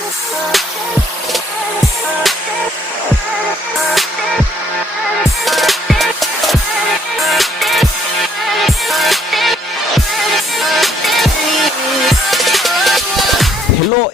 Hello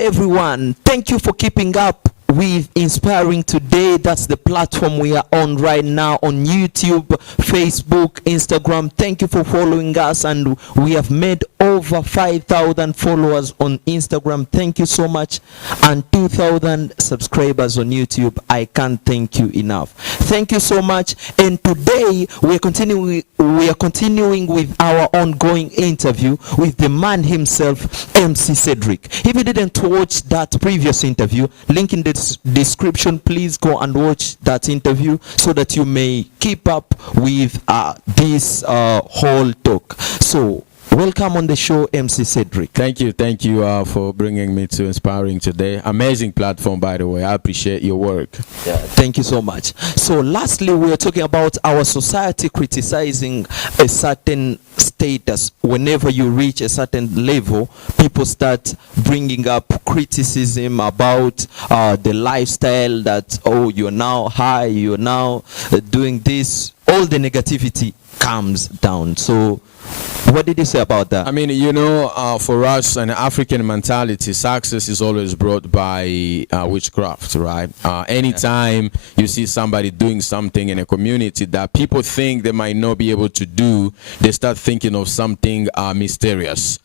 everyone, thank you for keeping up with Inspiring Today. That's the platform we are on right now on YouTube, Facebook, Instagram. Thank you for following us, and we have made over 5,000 followers on Instagram. Thank you so much, and 2,000 subscribers on YouTube. I can't thank you enough. Thank you so much. And today we are continuing with our ongoing interview with the man himself, MC Sedrick. If you didn't watch that previous interview, link in the description. Please go and watch that interview so that you may keep up with this whole talk. So welcome on the show, MC Sedrick. Thank you for bringing me to Inspiring Today. Amazing platform, by the way. I appreciate your work. Yeah, thank you so much. So lastly, we are talking about our society criticizing a certain status. Whenever you reach a certain level, people start bringing up criticism about the lifestyle that, oh, you're now high, you're now doing this. All the negativity comes down. So what did you say about that? I mean, you know, for us, an African mentality, success is always brought by witchcraft, right? Anytime you see somebody doing something in a community that people think they might not be able to do, they start thinking of something mysterious,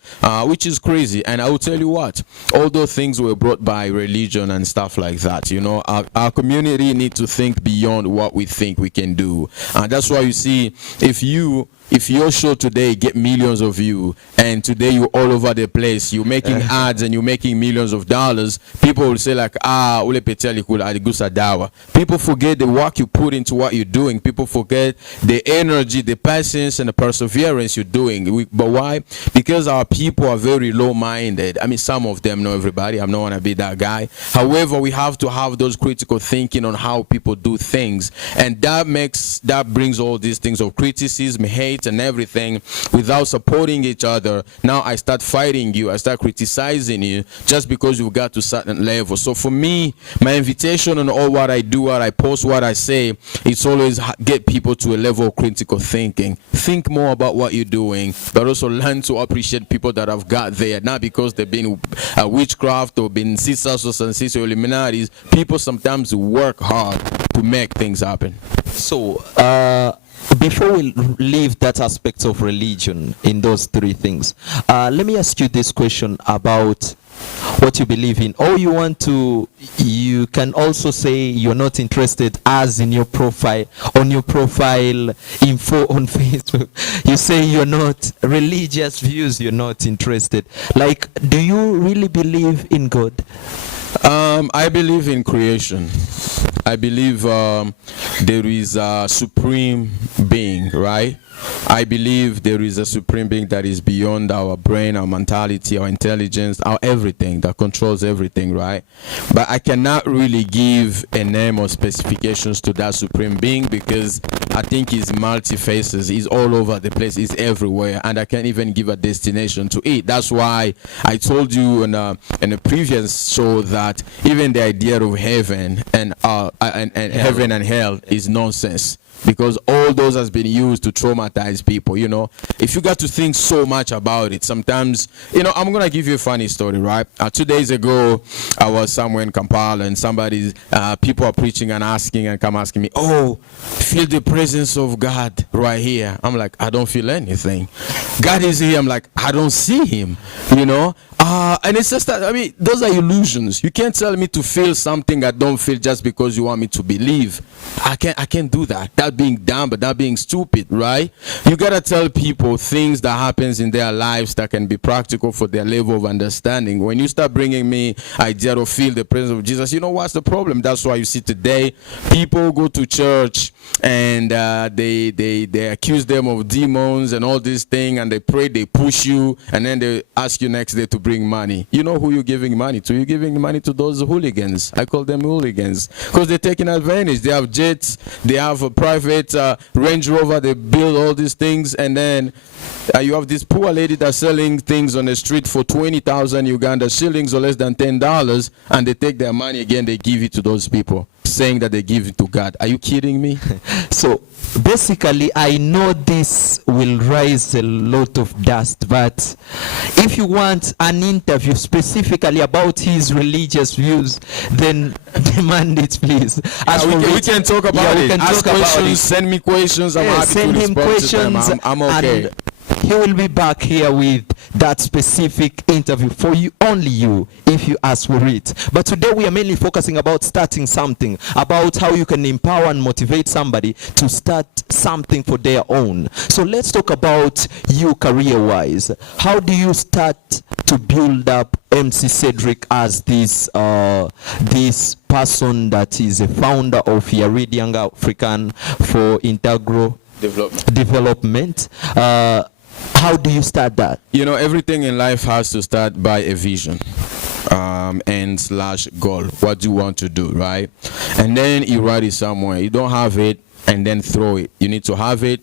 which is crazy. And I will tell you what, all those things were brought by religion and stuff like that. You know, our community need to think beyond what we think we can do. That's why you see, if your show today get millions of views, and today you're all over the place, you're making ads and you're making millions of dollars, people will say like, ule peteli kula aligusa dawa. People forget the work you put into what you're doing. People forget the energy, the patience, and the perseverance you're doing. But why? Because our people are very low-minded. I mean, some of them, not everybody. I'm not want to be that guy. However, we have to have those critical thinking on how people do things, and that brings all these things of criticism, hate, and everything without supporting each other. Now I start fighting you, I start criticizing you just because you've got to certain level. So for me, my invitation on all what I do, what I post, what I say, it's always get people to a level of critical thinking. Think more about what you're doing, but also learn to appreciate people that have got there, not because they've been witchcraft or been sisters or sisters or Illuminatis. People sometimes work hard to make things happen. So before we leave that aspect of religion in those three things, let me ask you this question about what you believe in. Or you can also say you're not interested, as in your profile, on your profile info on Facebook. You say you're not religious views, you're not interested. Like, do you really believe in God? I believe in creation. I believe there is a supreme being, right? I believe there is a supreme being that is beyond our brain, our mentality, our intelligence, our everything, that controls everything, right? But I cannot really give a name or specifications to that supreme being, because I think he's multi-faces, he's all over the place, he's everywhere, and I can't even give a destination to it. That's why I told you in a previous show that even the idea of heaven and heaven and hell is nonsense, because all those has been used to traumatize people. You know, if you got to think so much about it, sometimes, you know, I'm gonna give you a funny story, right? 2 days ago, I was somewhere in Kampala, and people are preaching and come asking me, oh, feel the presence of God right here. I'm like, I don't feel anything. God is here. I'm like, I don't see him, you know. And it's just that, I mean, those are illusions. You can't tell me to feel something I don't feel just because you want me to believe. I can't do that. That being dumb, but that being stupid, right? You gotta tell people things that happens in their lives that can be practical for their level of understanding. When you start bringing me idea to feel the presence of Jesus, you know what's the problem? That's why you see today people go to church and they accuse them of demons and all this thing, and they pray, they push you, and then they ask you next day to bring bring money. You know who you're giving money to? You're giving money to those hooligans. I call them hooligans because they're taking advantage. They have jets, they have a private Range Rover, they build all these things, and then you have this poor lady that's selling things on the street for 20,000 Uganda shillings or less than $10, and they take their money again, they give it to those people, saying that they give it to God. Are you kidding me? So basically, I know this will raise a lot of dust, but if you want an interview specifically about his religious views, then demand it, please. We can talk about it. Ask questions, send me questions. I'm happy send to him respond questions. to them. I'm okay. And he will be back here with that specific interview for you, only you, if you ask for it. But today we are mainly focusing about starting something, about how you can empower and motivate somebody to start something for their own. So let's talk about you career-wise. How do you start to build up MC Sedrick as this person that is a founder of 𝐬𝐮𝐩𝐲𝐠 Young African for Integral Development? How do you start that? You know, everything in life has to start by a vision and / goal. What do you want to do, right? And then you write it somewhere. You don't have it and then throw it. You need to have it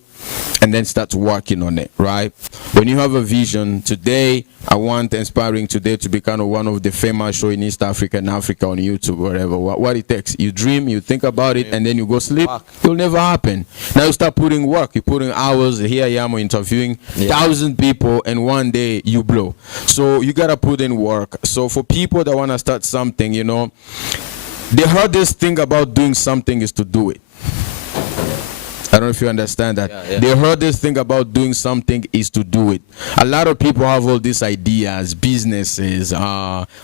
and then start working on it, right? When you have a vision, today I want Inspiring Today to be kind of one of the famous shows in East Africa and Africa on YouTube, whatever. What it takes. You dream, you think about it, and then you go sleep. It'll never happen. Now you start putting work. You put in hours. Here I am interviewing 1,000 people, and one day you blow. So you gotta put in work. So for people that wanna start something, you know, the hardest thing about doing something is to do it. I don't know if you understand that. The hardest thing about doing something is to do it. A lot of people have all these ideas, businesses,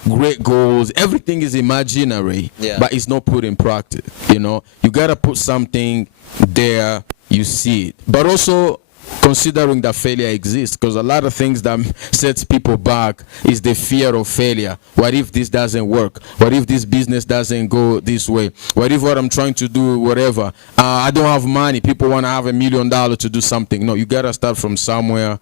great goals. Everything is imaginary, but it's not put in practice. You know, you gotta put something there, you see it. But also considering that failure exists, because a lot of things that sets people back is the fear of failure. What if this doesn't work? What if this business doesn't go this way? What if what I'm trying to do, whatever, I don't have money, people want to have $1 million to do something. No, you gotta start from somewhere,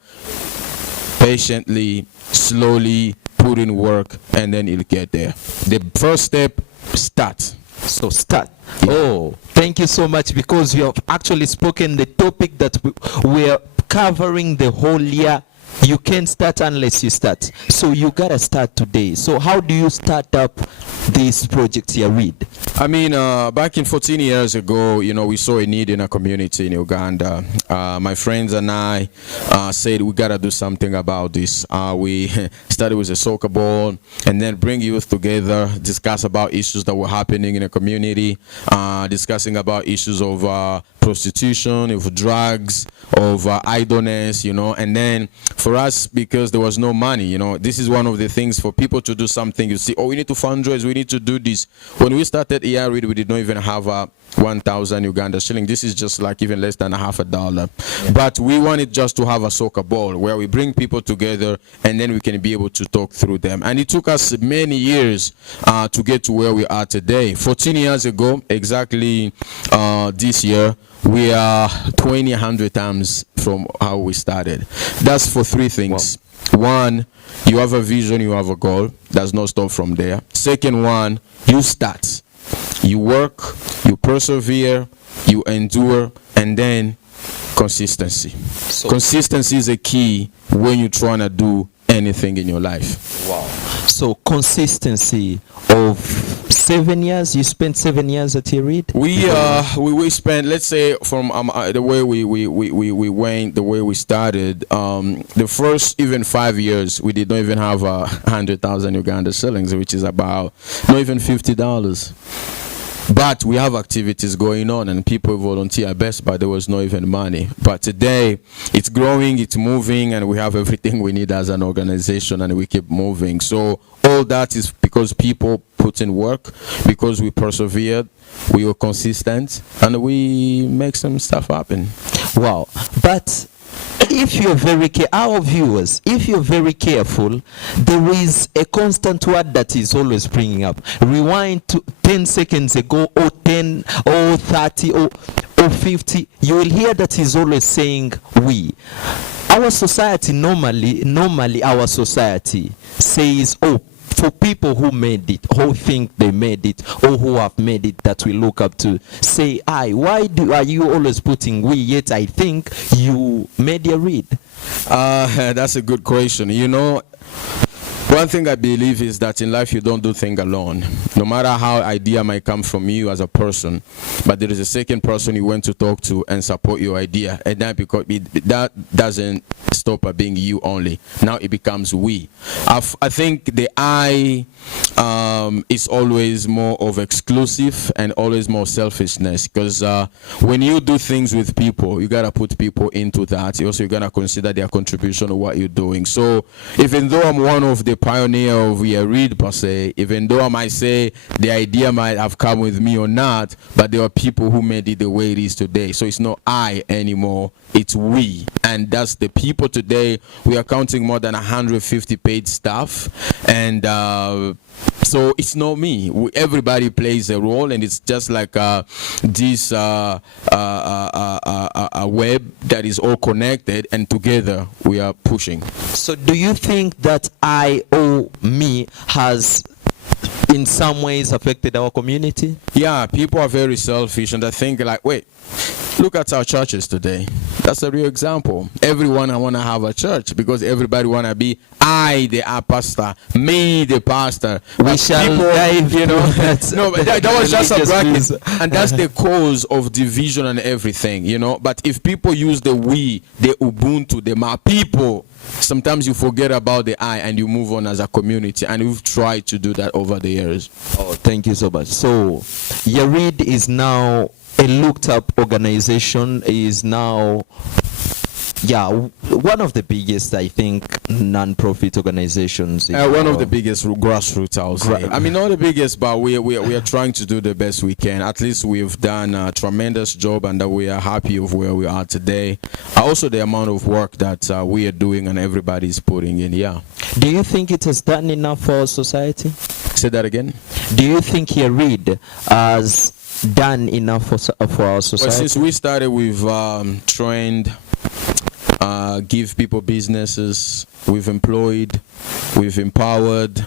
patiently, slowly, put in work, and then you'll get there. The first step, start. So start. Oh, thank you so much, because you have actually spoken the topic that we are covering the whole year. You can't start unless you start. So you gotta start today. So how do you start up this project here, Reed? I mean, back in 14 years ago, you know, we saw a need in a community in Uganda. My friends and I said we gotta do something about this. We started with a soccer ball, and then bring youth together, discuss about issues that were happening in the community, discussing about issues of prostitution, of drugs, of idleness, you know. And then for us, because there was no money, you know, this is one of the things for people to do something. You see, oh, we need to fundraise, we need to do this. When we started 𝐬𝐻, we did not even have 1,000 Uganda shilling. This is just like even less than $50. But we wanted just to have a soccer ball where we bring people together, and then we can be able to talk through them. And it took us many years to get to where we are today. 14 years ago, exactly this year, we are 100 times from how we started. That's for three things. One, you have a vision, you have a goal. Does not stop from there. Second one, you start. You work, you persevere, you endure, and then consistency. So consistency is a key when you're trying to do anything in your life. Wow. So consistency of 7 years. You spent 7 years at 𝐬𝐻? We spent, let's say, from the way we went, the way we started, the first even 5 years we did not even have 100,000 Uganda shillings, which is about not even $50. But we have activities going on, and people volunteer best, but there was no even money. But today it's growing, it's moving, and we have everything we need as an organization, and we keep moving. So all that is because people put in work, because we persevered, we were consistent, and we make some stuff happen. Wow. But if you're very our viewers, if you're very careful, there is a constant word that is always bringing up. Rewind to 10 seconds ago, or 10, or 30, or 50. You will hear that he's always saying we. our society normally our society says, oh, for people who made it, who think they made it, or who have made it that we look up to, say, why are you always putting we, yet I think you made a read? That's a good question. You know, one thing I believe is that in life you don't do things alone. No matter how idea might come from you as a person, but there is a second person you want to talk to and support your idea, and that because that doesn't stop at being you only. Now it becomes we. I think the I is always more of exclusive and always more selfishness, because when you do things with people, you gotta put people into that. You also gotta consider their contribution to what you're doing. So even though I'm one of the pioneer of read per se, even though I might say the idea might have come with me or not, but there are people who made it the way it is today. So it's not I anymore, it's we. And that's the people today. We are counting more than 150 paid staff, and so it's not me. Everybody plays a role, and it's just like this a web that is all connected, and together we are pushing. So do you think that I or me has in some ways affected our community? Yeah, people are very selfish, and I think like, wait, look at our churches today. That's a real example. Everyone I want to have a church because everybody want to be I, the pastor, me, the pastor. We shall dive, you know. No, but that was just a bracket, and that's the cause of division and everything, you know. But if people use the we, the Ubuntu, the my people, sometimes you forget about the I and you move on as a community, and we've tried to do that over the years. Oh, thank you so much. So, 𝐬𝐻 is now a looked up organization, is now one of the biggest, I think, non-profit organizations. One of the biggest grassroots, I would say. I mean, not the biggest, but we are trying to do the best we can. At least we've done a tremendous job, and we are happy of where we are today. Also, the amount of work that we are doing and everybody's putting in. Yeah. Do you think it has done enough for our society? Say that again. Do you think 𝐬𝐻 has done enough for our society? Well, since we started, we've trained, give people businesses, we've employed, we've empowered,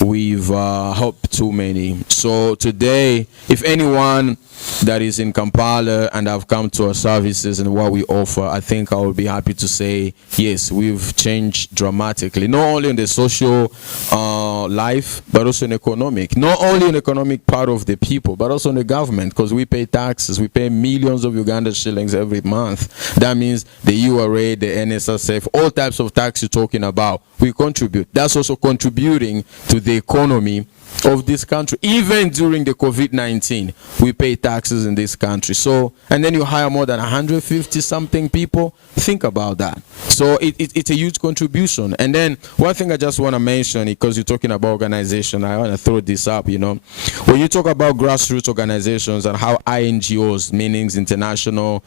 we've helped too many. So today, if anyone that is in Kampala and have come to our services and what we offer, I think I will be happy to say, yes, we've changed dramatically, not only in the social life, but also in economic. Not only in economic part of the people, but also in the government, because we pay taxes. We pay millions of Uganda shillings every month. That means the URA, the NSSF, all types of tax you're talking about, we contribute. That's also contributing to the economy of this country. Even during the COVID-19, we pay taxes in this country. So, and then you hire more than 150 something people. Think about that. So it's a huge contribution. And then one thing I just want to mention, because you're talking about organization, I want to throw this up, you know. When you talk about grassroots organizations and how INGOs, meaning international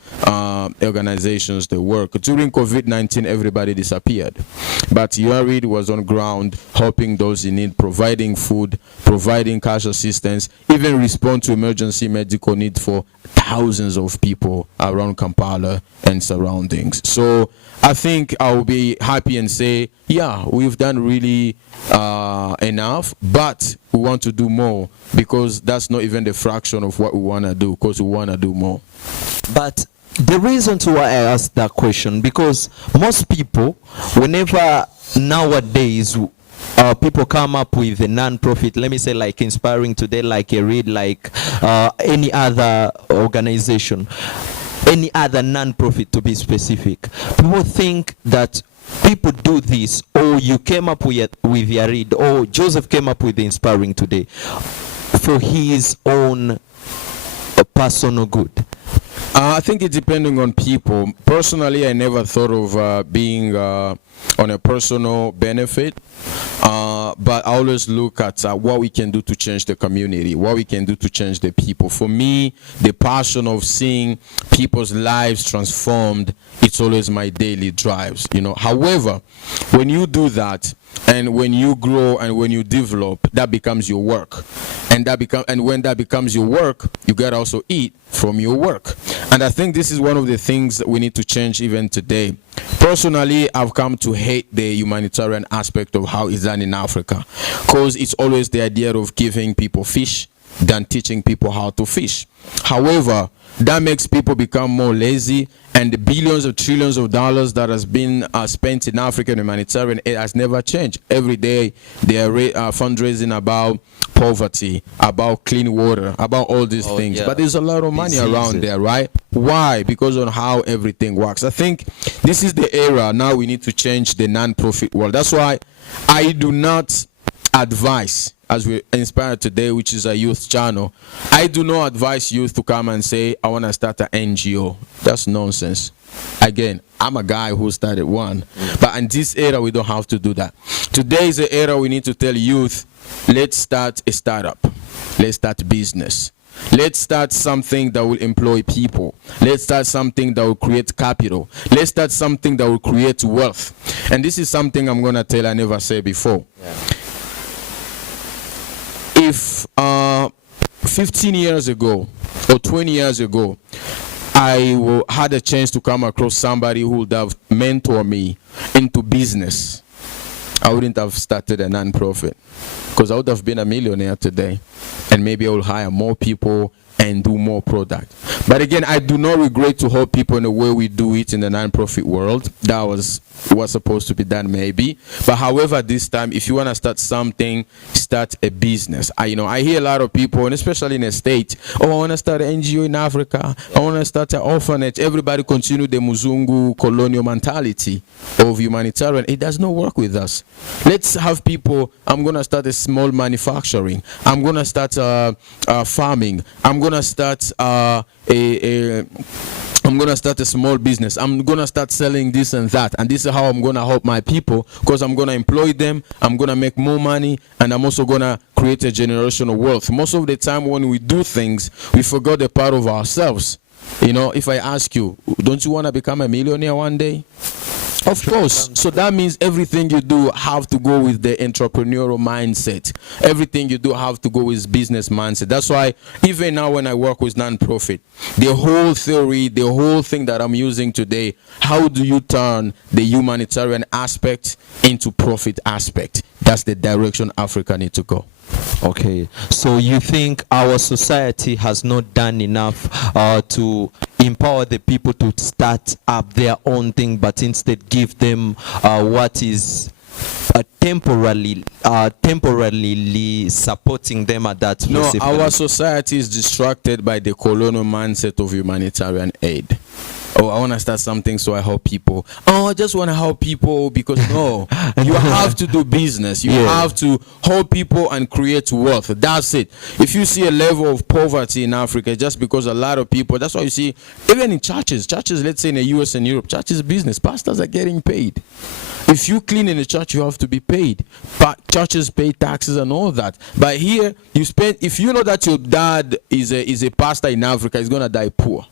organizations, they work, during COVID-19, everybody disappeared. But 𝐬𝐻 was on ground, helping those in need, providing food, providing cash assistance, even respond to emergency medical need for thousands of people around Kampala and surroundings. So I think I'll be happy and say, yeah, we've done really enough, but we want to do more, because that's not even the fraction of what we want to do, because we want to do more. But the reason to why I asked that question, because most people, whenever nowadays people come up with a non-profit, let me say like Inspiring Today, like 𝐬𝐻, like any other organization, any other non-profit to be specific, people think that people do this, or you came up with 𝐬𝐻, or Joseph came up with Inspiring Today for his own personal good. I think it's depending on people. Personally, I never thought of being on a personal benefit, but I always look at what we can do to change the community, what we can do to change the people. For me, the passion of seeing people's lives transformed, it's always my daily drives, you know. However, when you do that, and when you grow and when you develop, that becomes your work. And when that becomes your work, you gotta also eat from your work. And I think this is one of the things that we need to change even today. Personally, I've come to hate the humanitarian aspect of how it's done in Africa, because it's always the idea of giving people fish than teaching people how to fish. However, that makes people become more lazy, and the billions of trillions of dollars that has been spent in African humanitarian aid has never changed. Every day they are fundraising about poverty, about clean water, about all these things. Yeah. But there's a lot of money around there, right? Why? Because on how everything works. I think this is the era now we need to change the non-profit world. That's why I do not advise, as we inspired today, which is a youth channel, I do not advise youth to come and say, I want to start an NGO. That's nonsense. Again, I'm a guy who started one. But in this era, we don't have to do that. Today is the era we need to tell youth, let's start a startup. Let's start business. Let's start something that will employ people. Let's start something that will create capital. Let's start something that will create wealth. And this is something I'm going to tell I never said before. Yeah. If 15 years ago or 20 years ago, I had a chance to come across somebody who would have mentored me into business, I wouldn't have started a non-profit, because I would have been a millionaire today, and maybe I will hire more people and do more product. But again, I do not regret to help people in the way we do it in the non-profit world. That was supposed to be done maybe. But however, this time, if you want to start something, start a business. I hear a lot of people, and especially in the States, oh, I want to start an NGO in Africa. I want to start an orphanage. Everybody continue the Muzungu colonial mentality of humanitarian. It does not work with us. Let's have people, I'm going to start a small manufacturing. I'm going to start farming. I'm going to start I'm going to start a small business. I'm going to start selling this and that. And this is how I'm going to help my people, because I'm going to employ them. I'm going to make more money. And I'm also going to create a generational wealth. Most of the time when we do things, we forgot a part of ourselves. If I ask you, don't you want to become a millionaire one day? Of course. So that means everything you do have to go with the entrepreneurial mindset. Everything you do have to go with business mindset. That's why even now when I work with non-profit, the whole theory, the whole thing that I'm using today, how do you turn the humanitarian aspect into profit aspect? That's the direction Africa needs to go. Okay, so you think our society has not done enough to empower the people to start up their own thing, but instead give them what is temporarily supporting them at that specific our society is distracted by the colonial mindset of humanitarian aid. Oh, I want to start something so I help people. Oh, I just want to help people because no, you have to do business. You have to help people and create wealth. That's it. If you see a level of poverty in Africa, just because a lot of people, that's why you see, even in churches, let's say in the US and Europe, churches business, pastors are getting paid. If you clean in the church, you have to be paid. But churches pay taxes and all that. But here, you spend, if you know that your dad is a pastor in Africa, he's going to die poor.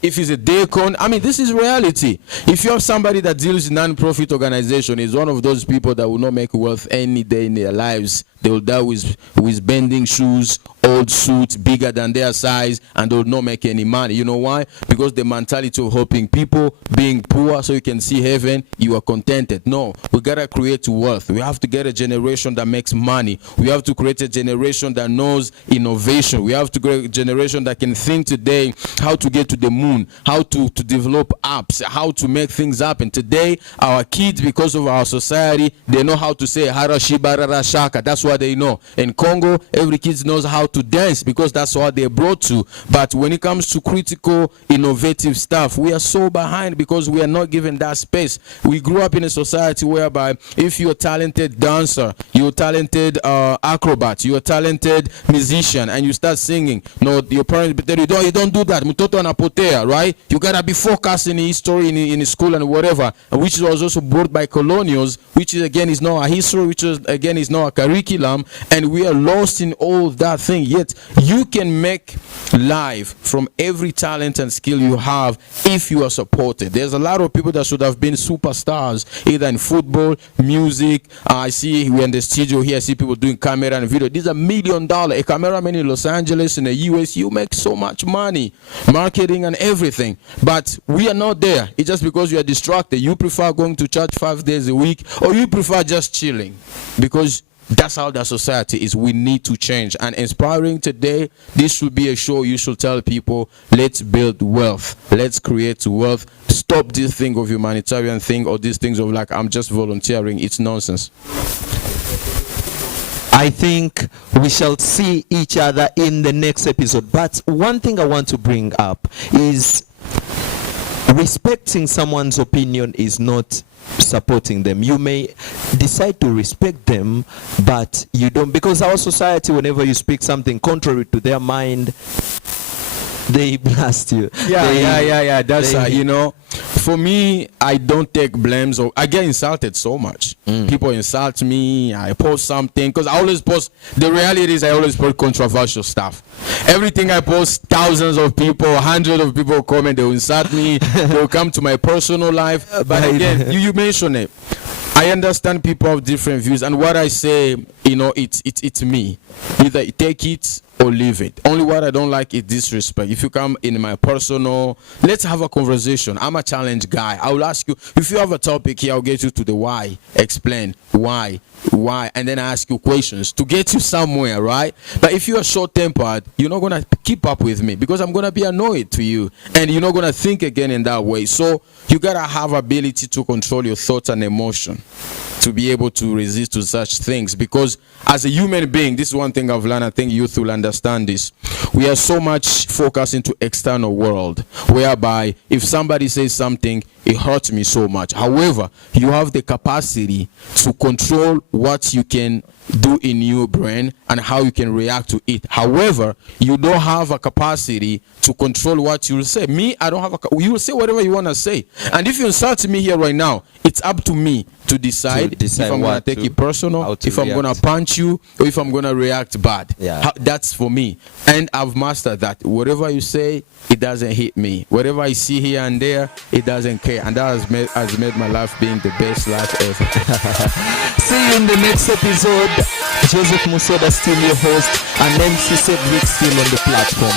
If he's a deacon, I mean, this is reality. If you have somebody that deals in non-profit organization, is one of those people that will not make wealth any day in their lives. They will die with bending shoes, old suits, bigger than their size, and they will not make any money. You know why? Because the mentality of helping people, being poor so you can see heaven, you are contented. No, we got to create wealth. We have to get a generation that makes money. We have to create a generation that knows innovation. We have to create a generation that can think today how to get to the moon, how to develop apps, how to make things happen. Today, our kids, because of our society, they know how to say Harashibarara Shaka. That's what they know. In Congo, every kid knows how to dance because that's what they're brought to. But when it comes to critical, innovative stuff, we are so behind because we are not given that space. We grew up in a society whereby if you're a talented dancer, you're a talented acrobat, you're a talented musician, and you start singing, no, your parents tell you, you don't do that. Mutoto anapotea, right? You gotta be focused in history in school and whatever, which was also brought by colonials, which is again is not a history, which is again is not a curriculum, and we are lost in all that thing. thing. Yet you can make life from every talent and skill you have if you are supported. There's a lot of people that should have been superstars, either in football, music. I see we're in the studio here. I see people doing camera and video. These are $1 million. A cameraman in Los Angeles, in the US, you make so much money, marketing and everything. But we are not there. It's just because you are distracted. You prefer going to church 5 days a week, or you prefer just chilling, because that's how the society is. We need to change. And inspiring today, this should be a show you should tell people, let's build wealth, let's create wealth. Stop this thing of humanitarian thing, or these things of like, I'm just volunteering. It's nonsense. I think we shall see each other in the next episode. But one thing I want to bring up is respecting someone's opinion is not supporting them. You may decide to respect them, but you don't, because our society, whenever you speak something contrary to their mind, they blast you. Yeah. That's you know, for me, I don't take blames, or I get insulted so much. People insult me. I post something, because I always post. The reality is, I always post controversial stuff. Everything I post, thousands of people, hundreds of people comment. They'll insult me. They'll come to my personal life. But again, you mention it. I understand people have different views, and what I say, you know, it's me. Either take it or leave it. Only what I don't like is disrespect. If you come in my personal, let's have a conversation. I'm a challenge guy. I will ask you, if you have a topic here, I'll get you to the why. Explain why, and then I ask you questions to get you somewhere, right? But if you are short-tempered, you're not going to keep up with me, because I'm going to be annoyed to you, and you're not going to think again in that way. So you got to have ability to control your thoughts and emotion to be able to resist to such things, because as a human being, this is one thing I've learned. I think youth will understand this. We are so much focused into external world, whereby if somebody says something, it hurts me so much. However, you have the capacity to control what you can do in your brain and how you can react to it. However, you don't have a capacity to control what you'll say. Me, I don't have you will say whatever you want to say. And if you insult me here right now, it's up to me to decide if I'm going to take it personal, if I'm going to punch you, or if I'm going to react bad. Yeah. That's for me. And I've mastered that. Whatever you say, it doesn't hit me. Whatever I see here and there, it doesn't care. And that has made my life being the best life ever. See you in the next episode. Joseph Museda still your host, and MC Sedrick still on the platform.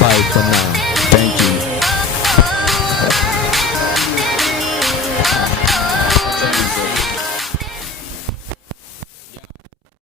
Bye for now.